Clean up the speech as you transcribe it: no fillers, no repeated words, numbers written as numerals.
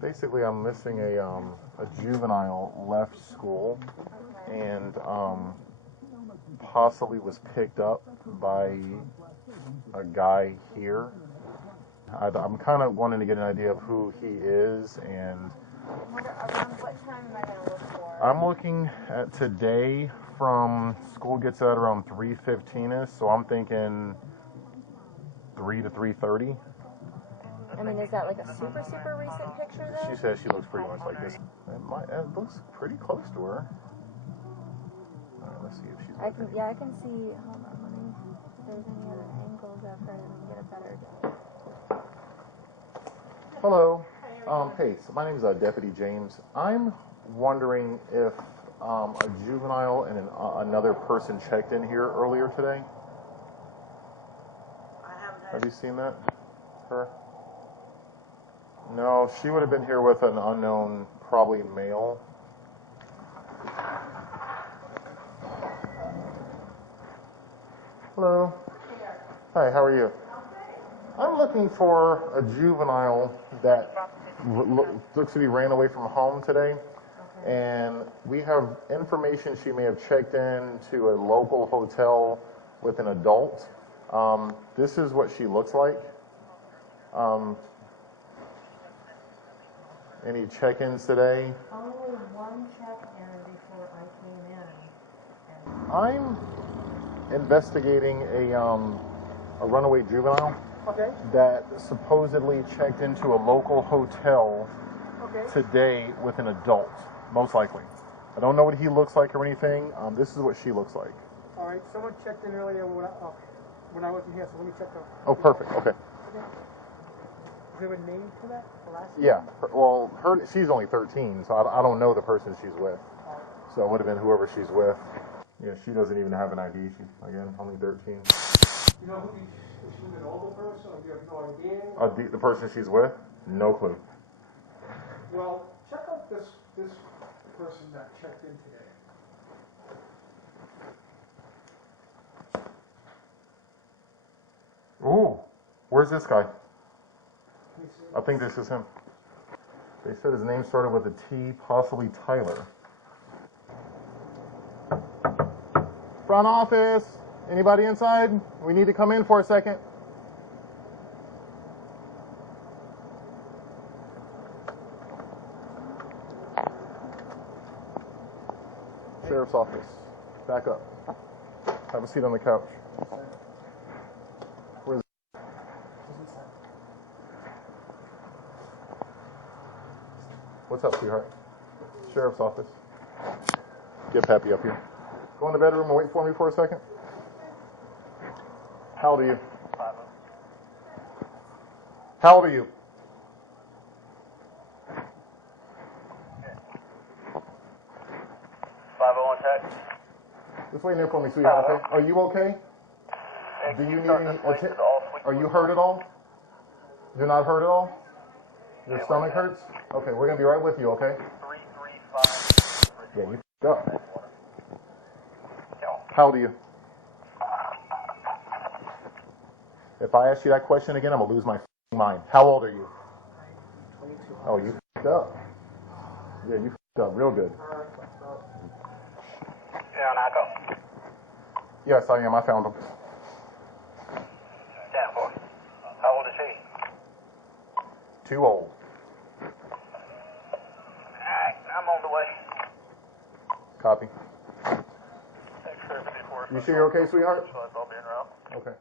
Basically, I'm missing a juvenile left school and possibly was picked up by a guy here. I'm kind of wanting to get an idea of who he is, and around what time am I going to look for? I'm looking at today from school gets out around 3:15ish, so I'm thinking 3 to 3:30. I mean, is that like a super recent picture though? She says she looks pretty much like this. It looks pretty close to her. All right, let's see if she's. I can see. Hold on, let me. If there's any other angles of her, then we get a better. Hello. Hey, so my name is Deputy James. I'm wondering if a juvenile and another person checked in here earlier today. Have you seen that? Her? No, she would have been here with an unknown, probably male. Hello. Hi, how are you? I'm looking for a juvenile that looks to be ran away from home today. And we have information she may have checked in to a local hotel with an adult. This is what she looks like. Any check-ins today? Only one check-in before I came in. I'm investigating a runaway juvenile that supposedly checked into a local hotel today with an adult, most likely. I don't know what he looks like or anything. This is what she looks like. All right, someone checked in earlier when I wasn't here, so let me check out. Oh, perfect. Okay. Is there a name for that? The last name? Yeah. She's only 13, so I don't know the person she's with. So it would have been whoever she's with. Yeah, she doesn't even have an ID. She's, again, only 13. You know who is she an older person, or you have no idea? The person she's with? No clue. Well, check out this person that checked in today. Ooh, where's this guy? I think this is him. They said his name started with a T, possibly Tyler. Front office, anybody inside? We need to come in for a second. Sheriff's office, back up. Have a seat on the couch. Where's What's up, sweetheart? Sheriff's office. Get Pappy up here. Go in the bedroom and wait for me for a second. How old are you? 5. How old are you? 501 text. Just wait there for me, sweetheart, okay? Are you okay? Do you need any attention? Are you hurt at all? You're not hurt at all? Your stomach hurts? Okay, we're going to be right with you, okay? 335. Yeah, you f***ed up. How old are you? If I ask you that question again, I'm going to lose my f***ing mind. How old are you? 22. Oh, you f***ed up. Yeah, you f***ed up real good. Yeah, and I go. Yes, I am. I found him. 10-4. How old is he? Too old. Alright, I'm on the way. Copy. Thanks for before. You sure you're okay, sweetheart? I'll be in route. Okay.